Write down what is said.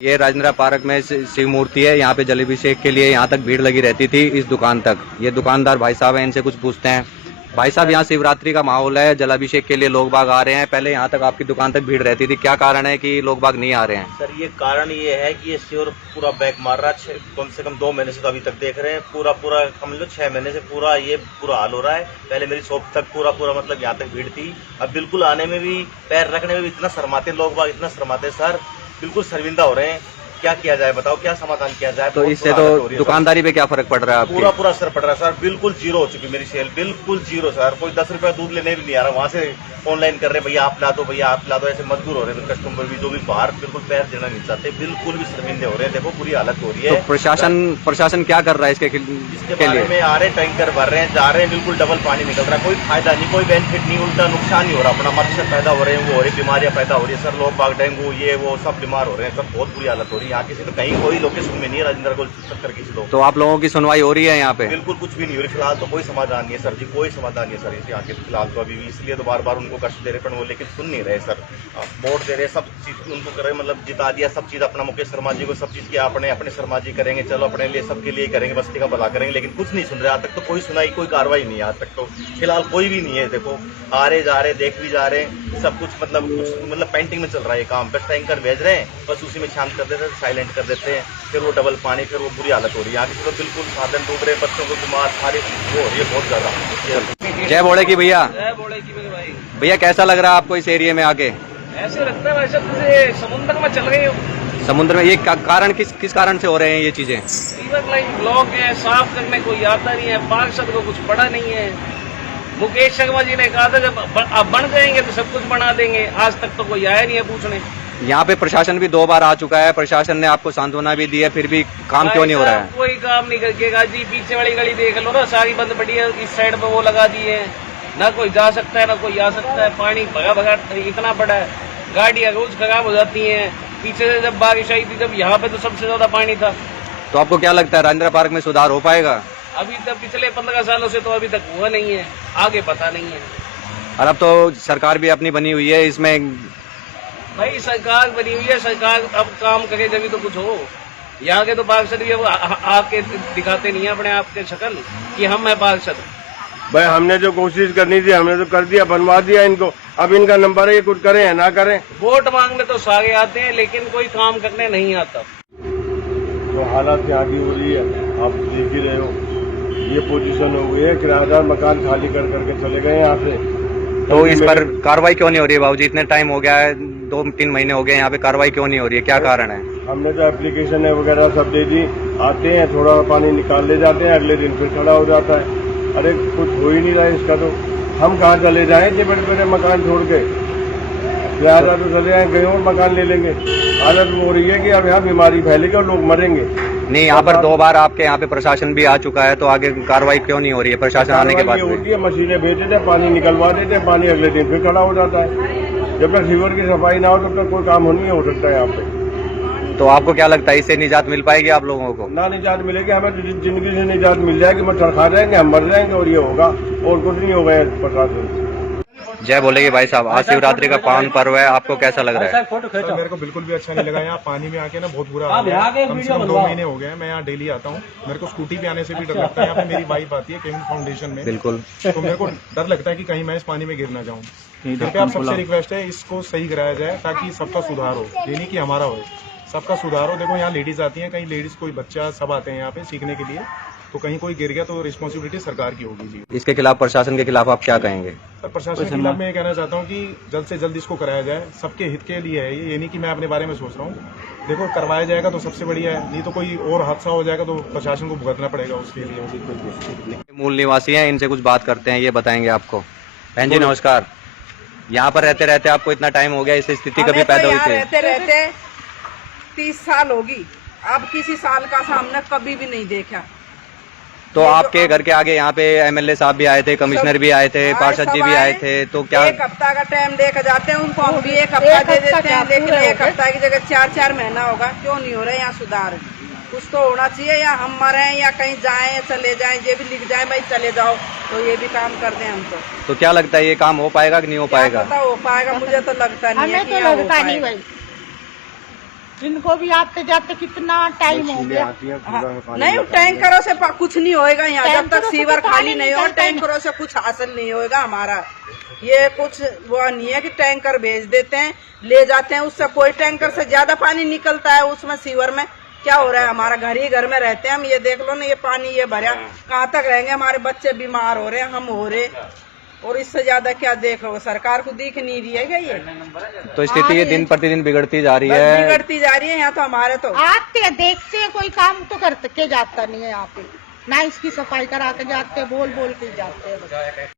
ये राजेंद्र पार्क में शिव मूर्ति है। यहाँ पे जलाभिषेक के लिए यहाँ तक भीड़ लगी रहती थी, इस दुकान तक। ये दुकानदार भाई साहब हैं, इनसे कुछ पूछते हैं। भाई साहब, यहाँ शिवरात्रि का माहौल है, जलाभिषेक के लिए लोग बाग आ रहे हैं। पहले यहाँ तक आपकी दुकान तक भीड़ रहती थी, क्या कारण है कि लोग बाग नहीं आ रहे हैं? सर, ये कारण ये है कि ये शिविर पूरा बैक मार रहा है। कम से कम 2 महीने से तो अभी तक देख रहे हैं। पूरा हम लोग 6 महीने से ये पूरा हाल हो रहा है। पहले मेरी शॉप तक पूरा मतलब यहाँ तक भीड़ थी। अब बिल्कुल आने में भी, पैर रखने में भी इतना शर्माते लोग बाग, इतना शर्माते सर, बिल्कुल शर्मिंदा हो रहे हैं। क्या किया जाए बताओ, क्या समाधान किया जाए? तो इससे तो दुकानदारी पे क्या फर्क पड़ रहा है आपकी? पूरा असर पड़ रहा है सर। बिल्कुल जीरो हो चुकी मेरी सेल, बिल्कुल जीरो सर। कोई 10 रुपया दूध लेने भी नहीं आ रहा। वहाँ से ऑनलाइन कर रहे, भैया आप ला दो, भैया आप ला दो, ऐसे मजबूर हो रहे हैं कस्टमर भी, जो भी बाहर बिल्कुल पैर देना नहीं चाहते, बिल्कुल भी शर्मिंदे हो रहे हैं। देखो बुरी हालत हो रही है। तो प्रशासन क्या कर रहा है इसके बारे में? आ रहे टैंकर भर रहे हैं, जा रहे हैं, बिल्कुल डबल पानी निकल रहा है। कोई फायदा नहीं, कोई बेनिफिट नहीं, उल्टा नुकसान ही हो रहा। अपना मच्छर पैदा हो रहे हैं, वो हो रही बीमारियां पैदा हो रही है सर। लोग बाग डेंगू ये वो सब बीमार हो रहे हैं सर। बहुत बुरी हालत हो रही है यहाँ। किसी तो कहीं कोई लोकेशन में नहीं है राजेंद्र को चक्कर किसी लोग। तो आप लोगों की सुनवाई हो रही है यहाँ पे? बिल्कुल कुछ भी नहीं हो रही फिलहाल। तो कोई समाधान नहीं है सर जी, कोई समाधान नहीं है सर यहाँ के फिलहाल तो अभी। इसलिए तो बार बार उनको कष्ट दे रहे, पर वो लेकिन सुन नहीं रहे सर। वोट दे रहे, सब चीज उनको कर रहे, मतलब जिता दिया सब चीज अपना। मुकेश शर्मा जी को सब चीज किया, अपने शर्मा जी करेंगे, चलो अपने लिए सबके लिए करेंगे, बस्ती का भला करेंगे, लेकिन कुछ नहीं सुन रहे। आज तक तो कोई सुनाई, कोई कार्रवाई नहीं है आज तक तो फिलहाल कोई भी नहीं है। देखो आ रहे जा रहे, देख भी जा रहे हैं सब कुछ, मतलब पेंटिंग में चल रहा है काम। बस टैंकर भेज रहे हैं, बस उसी में शांत कर देते हैं, साइलेंट कर देते हैं, फिर वो डबल पानी, फिर वो बुरी हालत हो रही है यहाँ की। तो बिल्कुल साधन डूब रहे, बच्चों को बीमार, सारी वो हो रही है बहुत ज्यादा। जय बोले की भैया। जय बोले की भाई। भैया कैसा लग रहा है आपको इस एरिया में आके? ऐसे लगता है वैसे जैसे समुद्र में चल गए हो। समुद्र में ये कारण किस कारण से हो रहे हैं ये चीजें? सीवर लाइन ब्लॉक है, साफ करने कोई आता नहीं है, पार्षद को कुछ पड़ा नहीं है। मुकेश शर्मा जी ने कहा था जब अब बन जाएंगे तो सब कुछ बना देंगे, आज तक तो कोई आया नहीं है पूछने। यहाँ पे प्रशासन भी 2 बार आ चुका है, प्रशासन ने आपको सांत्वना भी दी है, फिर भी काम क्यों नहीं हो रहा है? कोई काम नहीं करकेगा जी। पीछे वाली गली देख लो ना, सारी बंद पड़ी है। इस साइड पे वो लगा दिए है, ना कोई जा सकता है ना कोई आ सकता है। पानी भगा इतना बड़ा है, गाड़ियां रोज खराब हो जाती हैं। पीछे से जब बारिश आई थी, जब यहाँ पे तो सबसे ज्यादा पानी था। तो आपको क्या लगता है राजेंद्र पार्क में सुधार हो पाएगा? अभी तक पिछले 15 सालों से तो अभी तक हुआ नहीं है, आगे पता नहीं है। और अब तो सरकार भी अपनी बनी हुई है, इसमें भाई सरकार बनी हुई है, सरकार अब काम करे जब तो कुछ हो। यहाँ के तो पार्षद भी आके दिखाते नहीं है अपने आप के शक्ल कि हम है पार्षद। भाई हमने जो कोशिश करनी थी हमने तो कर दिया, बनवा दिया इनको। अब इनका नंबर है, ये कुछ करें या ना करें। वोट मांगने तो सारे आते हैं, लेकिन कोई काम करने नहीं आता। तो हालात यहाँ की हो रही है, आप देख ही रहे हो। ये पोजीशन हो गई है, किराएदार मकान खाली कर करके चले गए यहाँ से। तो इस पर कार्रवाई क्यों नहीं हो रही है बाबूजी? इतने टाइम हो गया है, 2-3 महीने हो गए, यहाँ पे कार्रवाई क्यों नहीं हो रही है? क्या कारण है? हमने तो एप्लीकेशन वगैरह सब दे दी, आते हैं थोड़ा पानी निकाल ले जाते हैं, अगले दिन फिर खड़ा हो जाता है। अरे कुछ हो ही नहीं रहा है इसका। तो हम कहाँ चले जाएं कि बड़े बड़े मकान छोड़ के? लिहाजा तो चले जाए, कहीं और मकान ले लेंगे। हालत वो हो रही है कि अब यहाँ बीमारी फैलेगी और लोग मरेंगे। नहीं, यहाँ पर 2 बार आपके यहाँ पे प्रशासन भी आ चुका है, तो आगे कार्रवाई क्यों नहीं हो रही है प्रशासन आने के बाद? होती है, मशीनें भेज देते हैं, पानी निकलवा देते हैं, पानी अगले दिन फिर खड़ा हो जाता है। जब तक सीवर की सफाई ना हो तब तक कोई काम नहीं हो सकता है यहाँ पे। तो आपको क्या लगता है इससे निजात मिल पाएगी आप लोगों को? ना निजात मिलेगी, हमें तो जिंदगी से निजात मिल जाएगी। मच्छर खा जाएंगे, हम मर जाएंगे और ये होगा, और कुछ नहीं होगा प्रशासन। जय बोलेगी भाई साहब, आज शिवरात्रि का पावन पर्व है, आपको कैसा लग रहा है? सर मेरे को बिल्कुल भी अच्छा नहीं लगा। यहाँ पानी में आके ना बहुत बुरा हाल है। कम से कम 2 महीने हो गए हैं मैं यहाँ डेली आता हूँ। मेरे को स्कूटी पे आने से भी डर लगता है। यहाँ पे मेरी वाइफ आती है किंग फाउंडेशन में, बिल्कुल, तो मेरे को डर लगता है कि कहीं मैं इस पानी में गिर ना जाऊँ। कृपया आप सबसे रिक्वेस्ट है, इसको सही कराया जाए ताकि सबका सुधार हो, ये नहीं कि हमारा हो, सबका सुधार हो। देखो यहाँ लेडीज आती हैं, कहीं लेडीज कोई बच्चा सब आते हैं यहाँ पे सीखने के लिए, तो कहीं कोई गिर गया तो रिस्पॉन्सिबिलिटी सरकार की होगी जी। इसके खिलाफ, प्रशासन के खिलाफ आप क्या कहेंगे? सर प्रशासन के खिलाफ मैं ये कहना चाहता हूँ कि जल्द से जल्द इसको कराया जाए, सबके हित के लिए है ये नहीं कि मैं अपने बारे में सोच रहा हूँ। देखो करवाया जाएगा तो सबसे बढ़िया है, नहीं तो कोई और हादसा हो जाएगा तो प्रशासन को भुगतना पड़ेगा उसके लिए। मूल निवासी हैं, इनसे कुछ बात करते हैं, ये बताएंगे आपको। बहन जी नमस्कार, यहाँ पर रहते रहते आपको इतना टाइम हो गया, इस स्थिति कभी पैदा हुई थी? रहते रहते 30 साल होगी, अब किसी साल का सामने कभी भी नहीं देखा। तो आपके घर के आगे यहाँ पे एमएलए साहब भी आए थे, कमिश्नर भी आए थे, पार्षद जी भी आए थे, तो क्या 1 हफ्ता का टाइम लेकर जाते हैं उनको, हम भी 1 हफ्ता दे देते हैं, लेकिन 1 हफ्ता की जगह 4-4 महीना होगा। क्यों नहीं हो रहा है यहाँ सुधार? कुछ तो होना चाहिए, या हम मरे या कहीं जाएं चले जाएं, ये भी लिख जाए भाई चले जाओ, तो ये भी काम कर दें हम। तो क्या लगता है ये काम हो पाएगा कि नहीं हो पाएगा? पता हो पाएगा, मुझे तो लगता नहीं है कि हो पाएगा। इनको भी आते जाते कितना टाइम हो गया। नहीं टैंकरों से कुछ नहीं होएगा यहाँ, जब तक टैंकरों से सीवर तो खाली पानी नहीं हो निकलता ही टैंकरों से कुछ हासिल नहीं होएगा हमारा। ये कुछ वो नहीं है कि टैंकर भेज देते हैं ले जाते हैं, उससे कोई टैंकर से ज्यादा पानी निकलता है उसमें सीवर में। क्या हो रहा है, हमारा घर ही घर में रहते हैं हम, ये देख लो ना ये पानी ये भरा कहाँ तक रहेंगे, हमारे बच्चे बीमार हो रहे हैं, हम हो रहे, और इससे ज्यादा क्या देखो, सरकार को दिख नहीं रही है क्या ये? तो स्थिति ये दिन प्रतिदिन बिगड़ती जा रही बस है। बिगड़ती जा रही है यहाँ तो हमारे तो। आते हैं, देखते हैं, कोई काम तो करके जाता नहीं है यहाँ पे, ना इसकी सफाई करा के जाते, बोल बोल के जाते हैं।